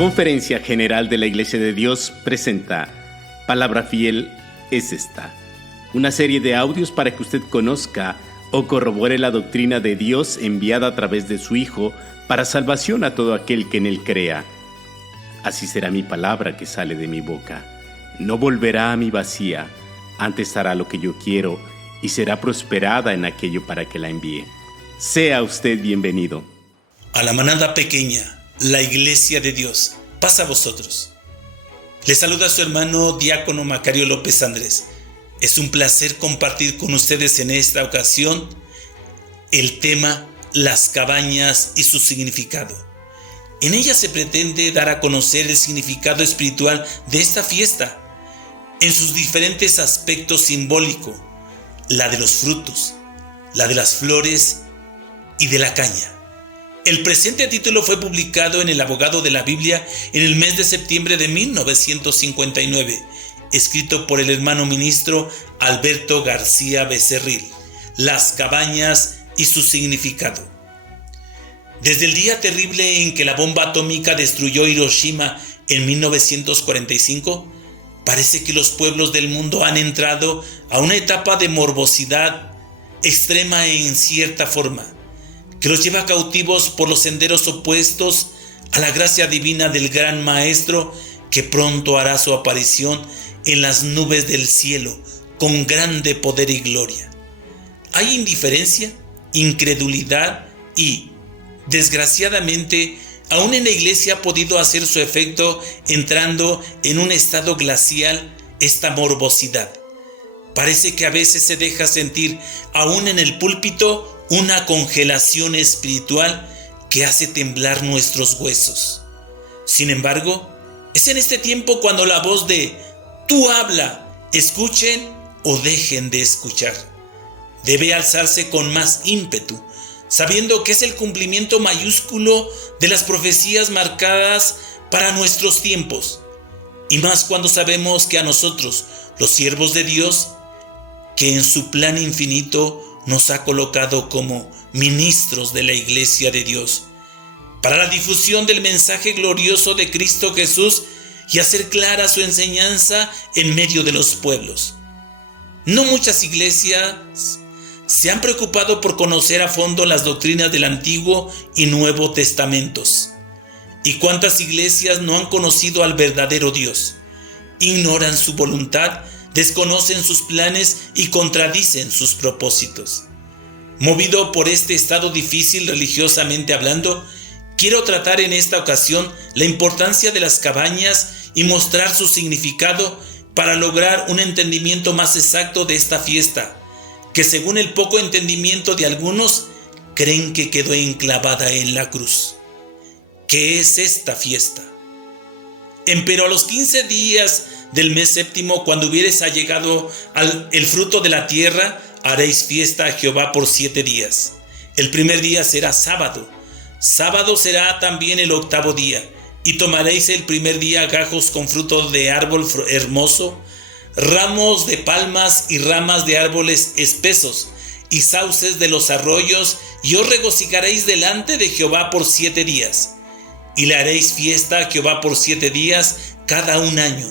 Conferencia General de la Iglesia de Dios presenta Palabra Fiel es esta, una serie de audios para que usted conozca o corrobore la doctrina de Dios enviada a través de su Hijo para salvación a todo aquel que en Él crea. Así será mi palabra que sale de mi boca. No volverá a mí vacía, antes hará lo que yo quiero y será prosperada en aquello para que la envíe. Sea usted bienvenido. A la manada pequeña, la Iglesia de Dios, paz a vosotros. Les saluda su hermano diácono Macario López Andrés. Es un placer compartir con ustedes en esta ocasión el tema las cabañas y su significado. En ella se pretende dar a conocer el significado espiritual de esta fiesta en sus diferentes aspectos simbólicos, la de los frutos, la de las flores y de la caña. El presente título fue publicado en El Abogado de la Biblia en el mes de septiembre de 1959, escrito por el hermano ministro Alberto García Becerril, Las cabañas y su significado. Desde el día terrible en que la bomba atómica destruyó Hiroshima en 1945, parece que los pueblos del mundo han entrado a una etapa de morbosidad extrema en cierta forma, que los lleva cautivos por los senderos opuestos a la gracia divina del gran Maestro que pronto hará su aparición en las nubes del cielo con grande poder y gloria. Hay indiferencia, incredulidad y, desgraciadamente, aún en la iglesia ha podido hacer su efecto entrando en un estado glacial esta morbosidad. Parece que a veces se deja sentir, aún en el púlpito, una congelación espiritual que hace temblar nuestros huesos. Sin embargo, es en este tiempo cuando la voz de "tú habla", escuchen o dejen de escuchar, debe alzarse con más ímpetu, sabiendo que es el cumplimiento mayúsculo de las profecías marcadas para nuestros tiempos, y más cuando sabemos que a nosotros, los siervos de Dios, que en su plan infinito nos ha colocado como ministros de la Iglesia de Dios, para la difusión del mensaje glorioso de Cristo Jesús y hacer clara su enseñanza en medio de los pueblos. No muchas iglesias se han preocupado por conocer a fondo las doctrinas del Antiguo y Nuevo Testamentos. ¿Y cuántas iglesias no han conocido al verdadero Dios? Ignoran su voluntad, desconocen sus planes y contradicen sus propósitos. Movido por este estado difícil religiosamente hablando, quiero tratar en esta ocasión la importancia de las cabañas y mostrar su significado para lograr un entendimiento más exacto de esta fiesta, que según el poco entendimiento de algunos, creen que quedó enclavada en la cruz. ¿Qué es esta fiesta? Empero a los 15 días del mes séptimo, cuando hubieres allegado el fruto de la tierra, haréis fiesta a Jehová por 7 días. El primer día será sábado. Sábado será también el 8º día. Y tomaréis el primer día gajos con fruto de árbol hermoso, ramos de palmas y ramas de árboles espesos, y sauces de los arroyos, y os regocijaréis delante de Jehová por 7 días. Y le haréis fiesta a Jehová por 7 días cada un año.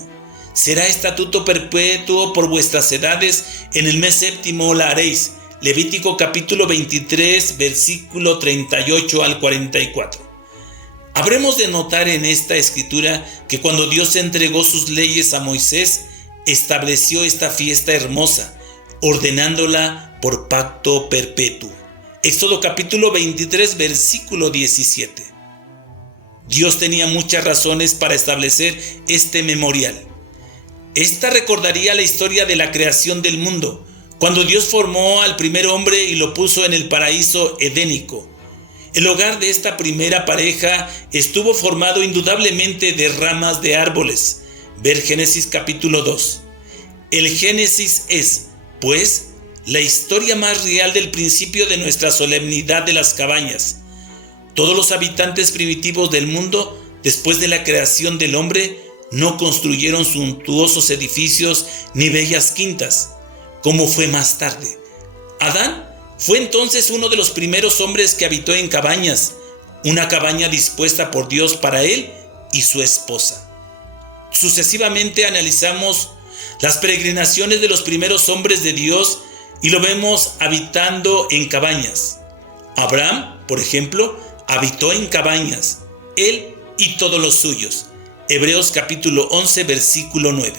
Será estatuto perpetuo por vuestras edades, en el mes séptimo la haréis. Levítico capítulo 23, versículo 38 al 44. Habremos de notar en esta escritura que cuando Dios entregó sus leyes a Moisés, estableció esta fiesta hermosa, ordenándola por pacto perpetuo. Éxodo capítulo 23, versículo 17. Dios tenía muchas razones para establecer este memorial. Esta recordaría la historia de la creación del mundo, cuando Dios formó al primer hombre y lo puso en el paraíso edénico. El hogar de esta primera pareja estuvo formado indudablemente de ramas de árboles. Ver Génesis capítulo 2. El Génesis es, pues, la historia más real del principio de nuestra solemnidad de las cabañas. Todos los habitantes primitivos del mundo, después de la creación del hombre, no construyeron suntuosos edificios ni bellas quintas, como fue más tarde. Adán fue entonces uno de los primeros hombres que habitó en cabañas, una cabaña dispuesta por Dios para él y su esposa. Sucesivamente analizamos las peregrinaciones de los primeros hombres de Dios y lo vemos habitando en cabañas. Abraham, por ejemplo, habitó en cabañas, él y todos los suyos. Hebreos capítulo 11, versículo 9.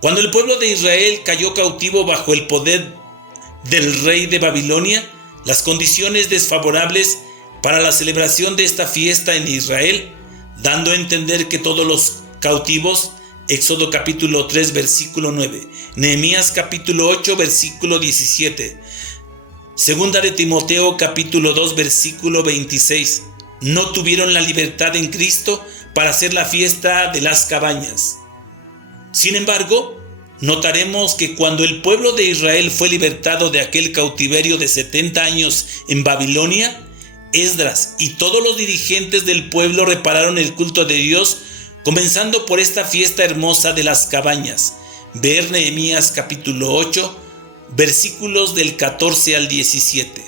Cuando el pueblo de Israel cayó cautivo bajo el poder del rey de Babilonia, las condiciones desfavorables para la celebración de esta fiesta en Israel, dando a entender que todos los cautivos, Éxodo capítulo 3, versículo 9, Nehemías capítulo 8, versículo 17, Segunda de Timoteo capítulo 2, versículo 26, no tuvieron la libertad en Cristo para hacer la fiesta de las cabañas. Sin embargo, notaremos que cuando el pueblo de Israel fue libertado de aquel cautiverio de 70 años en Babilonia, Esdras y todos los dirigentes del pueblo repararon el culto de Dios, comenzando por esta fiesta hermosa de las cabañas. Ver Nehemías capítulo 8, versículos del 14 al 17.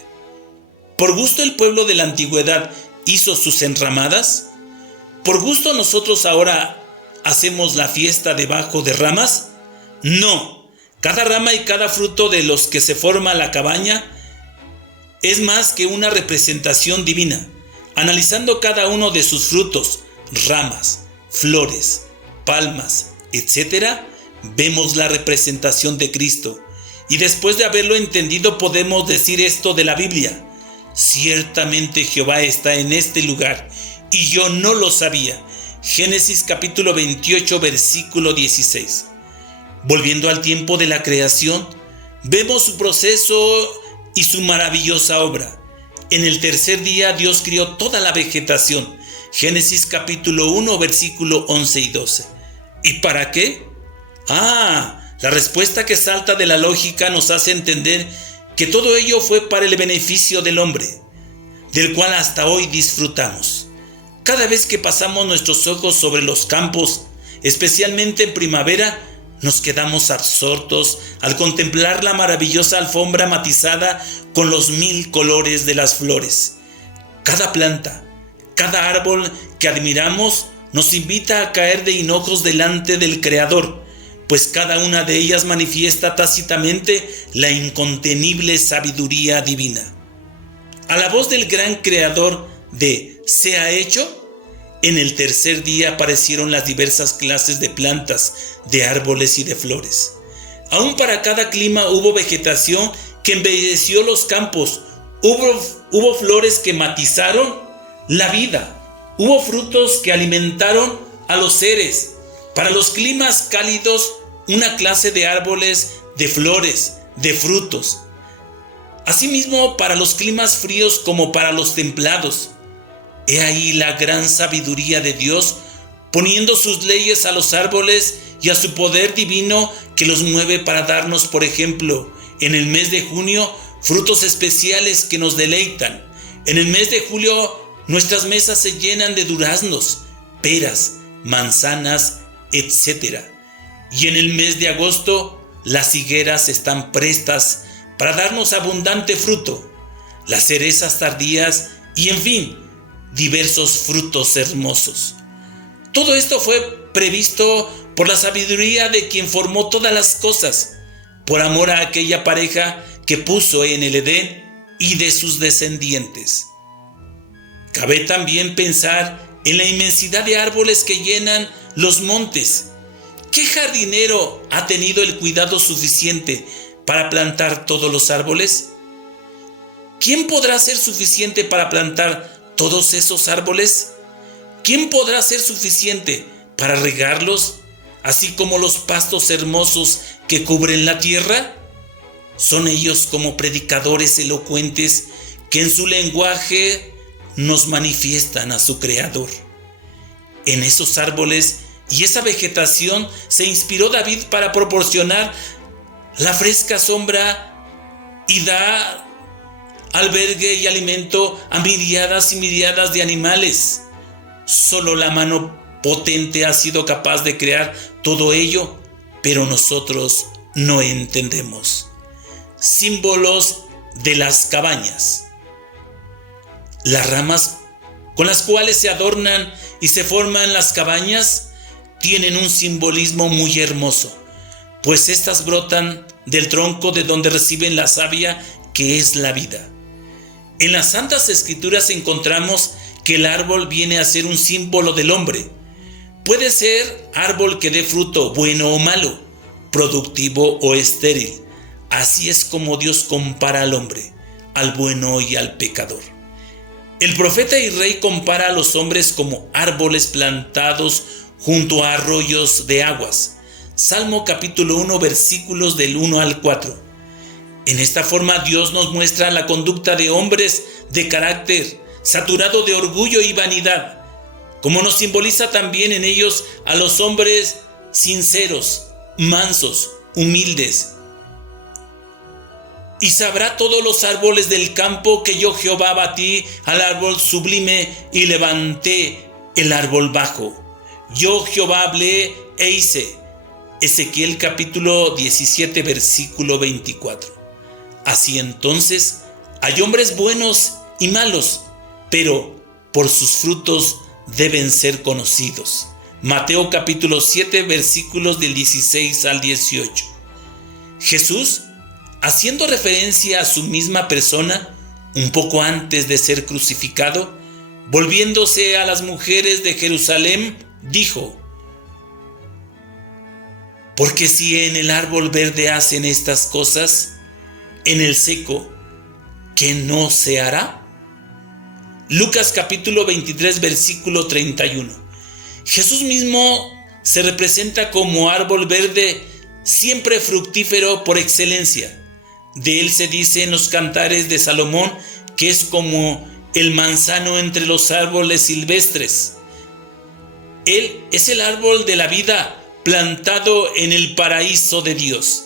¿Por gusto el pueblo de la antigüedad hizo sus enramadas? ¿Por gusto nosotros ahora hacemos la fiesta debajo de ramas? No, cada rama y cada fruto de los que se forma la cabaña es más que una representación divina. Analizando cada uno de sus frutos, ramas, flores, palmas, etc., vemos la representación de Cristo. Y después de haberlo entendido podemos decir esto de la Biblia: ciertamente Jehová está en este lugar, y yo no lo sabía. Génesis capítulo 28, versículo 16. Volviendo al tiempo de la creación, vemos su proceso y su maravillosa obra. En el tercer día Dios crió toda la vegetación. Génesis capítulo 1, versículo 11 y 12. ¿Y para qué? La respuesta que salta de la lógica nos hace entender que todo ello fue para el beneficio del hombre, del cual hasta hoy disfrutamos. Cada vez que pasamos nuestros ojos sobre los campos, especialmente en primavera, nos quedamos absortos al contemplar la maravillosa alfombra matizada con los 1000 colores de las flores. Cada planta, cada árbol que admiramos nos invita a caer de hinojos delante del Creador, pues cada una de ellas manifiesta tácitamente la incontenible sabiduría divina. A la voz del gran Creador de «sea hecho», en el tercer día aparecieron las diversas clases de plantas, de árboles y de flores. Aún para cada clima hubo vegetación que embelleció los campos, hubo flores que matizaron la vida, hubo frutos que alimentaron a los seres. Para los climas cálidos, una clase de árboles, de flores, de frutos. Asimismo, para los climas fríos como para los templados. He ahí la gran sabiduría de Dios, poniendo sus leyes a los árboles y a su poder divino que los mueve para darnos, por ejemplo, en el mes de junio, frutos especiales que nos deleitan. En el mes de julio, nuestras mesas se llenan de duraznos, peras, manzanas, etc. Y en el mes de agosto, las higueras están prestas para darnos abundante fruto, las cerezas tardías y, en fin, diversos frutos hermosos. Todo esto fue previsto por la sabiduría de quien formó todas las cosas, por amor a aquella pareja que puso en el Edén y de sus descendientes. Cabe también pensar en la inmensidad de árboles que llenan los montes. ¿Qué jardinero ha tenido el cuidado suficiente para plantar todos los árboles? ¿Quién podrá ser suficiente para plantar todos esos árboles? ¿Quién podrá ser suficiente para regarlos, así como los pastos hermosos que cubren la tierra? Son ellos como predicadores elocuentes que en su lenguaje nos manifiestan a su Creador. En esos árboles y esa vegetación se inspiró David para proporcionar la fresca sombra y da albergue y alimento a miriadas y miriadas de animales. Solo la mano potente ha sido capaz de crear todo ello, pero nosotros no entendemos. Símbolos de las cabañas. Las ramas con las cuales se adornan y se forman las cabañas tienen un simbolismo muy hermoso, pues estas brotan del tronco de donde reciben la savia que es la vida. En las Santas Escrituras encontramos que el árbol viene a ser un símbolo del hombre. Puede ser árbol que dé fruto bueno o malo, productivo o estéril. Así es como Dios compara al hombre, al bueno y al pecador. El profeta y rey compara a los hombres como árboles plantados junto a arroyos de aguas. Salmo capítulo 1, versículos del 1 al 4. En esta forma Dios nos muestra la conducta de hombres de carácter saturado de orgullo y vanidad, como nos simboliza también en ellos a los hombres sinceros, mansos, humildes. Y sabrá todos los árboles del campo que yo Jehová abatí al árbol sublime y levanté el árbol bajo. Yo Jehová hablé e hice. Ezequiel capítulo 17 versículo 24. Así entonces hay hombres buenos y malos, pero por sus frutos deben ser conocidos. Mateo capítulo 7 versículos del 16 al 18. Jesús, haciendo referencia a su misma persona, un poco antes de ser crucificado, volviéndose a las mujeres de Jerusalén, dijo: porque si en el árbol verde hacen estas cosas, en el seco, ¿qué no se hará? Lucas capítulo 23 versículo 31. Jesús mismo se representa como árbol verde, siempre fructífero por excelencia. De él se dice en los cantares de Salomón que es como el manzano entre los árboles silvestres. Él es el árbol de la vida plantado en el paraíso de Dios.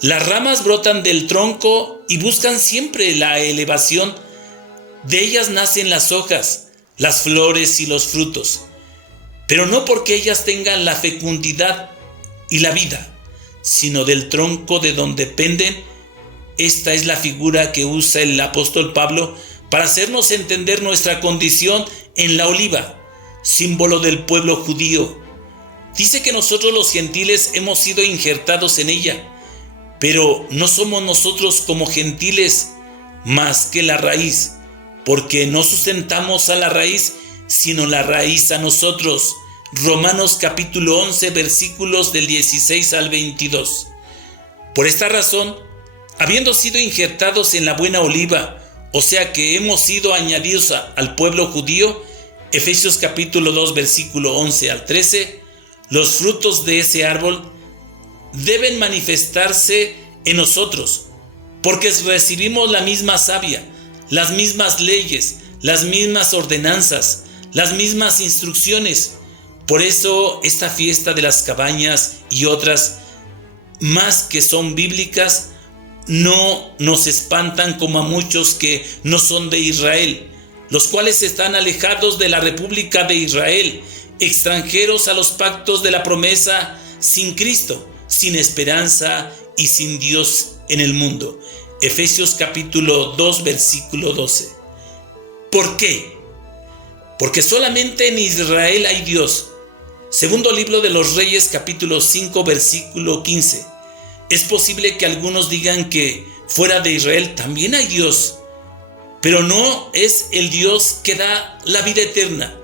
Las ramas brotan del tronco y buscan siempre la elevación. De ellas nacen las hojas, las flores y los frutos, pero no porque ellas tengan la fecundidad y la vida, sino del tronco de donde penden. Esta es la figura que usa el apóstol Pablo para hacernos entender nuestra condición en la oliva, símbolo del pueblo judío. Dice que nosotros los gentiles hemos sido injertados en ella, pero no somos nosotros como gentiles más que la raíz, porque no sustentamos a la raíz, sino la raíz a nosotros. Romanos capítulo 11 versículos del 16 al 22. Por esta razón, habiendo sido injertados en la buena oliva, o sea que hemos sido añadidos al pueblo judío, Efesios capítulo 2 versículo 11 al 13, los frutos de ese árbol deben manifestarse en nosotros, porque recibimos la misma savia, las mismas leyes, las mismas ordenanzas, las mismas instrucciones. Por eso esta fiesta de las cabañas y otras más que son bíblicas no nos espantan como a muchos que no son de Israel, los cuales están alejados de la República de Israel, extranjeros a los pactos de la promesa, sin Cristo, sin esperanza y sin Dios en el mundo. Efesios capítulo 2 versículo 12. ¿Por qué? Porque solamente en Israel hay Dios. Segundo libro de los Reyes capítulo 5 versículo 15. Es posible que algunos digan que fuera de Israel también hay Dios, pero no es el Dios que da la vida eterna.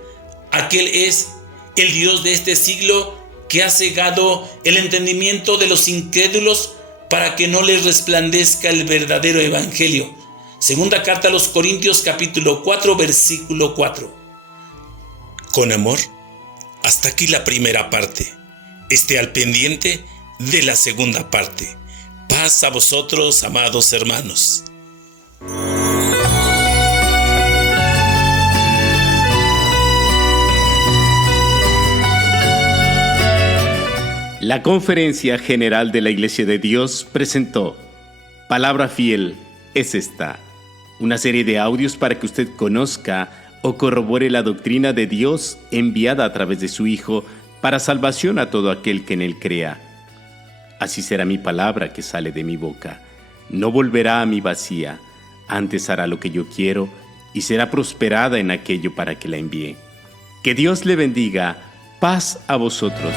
Aquel es el Dios de este siglo que ha cegado el entendimiento de los incrédulos para que no les resplandezca el verdadero evangelio. Segunda carta a los Corintios capítulo 4 versículo 4. Con amor, hasta aquí la primera parte. Esté al pendiente de la segunda parte. Paz a vosotros, amados hermanos. La Conferencia General de la Iglesia de Dios presentó Palabra Fiel es esta, una serie de audios para que usted conozca o corrobore la doctrina de Dios enviada a través de su Hijo para salvación a todo aquel que en Él crea. Así será mi palabra que sale de mi boca. No volverá a mí vacía, antes hará lo que yo quiero y será prosperada en aquello para que la envíe. Que Dios le bendiga. Paz a vosotros.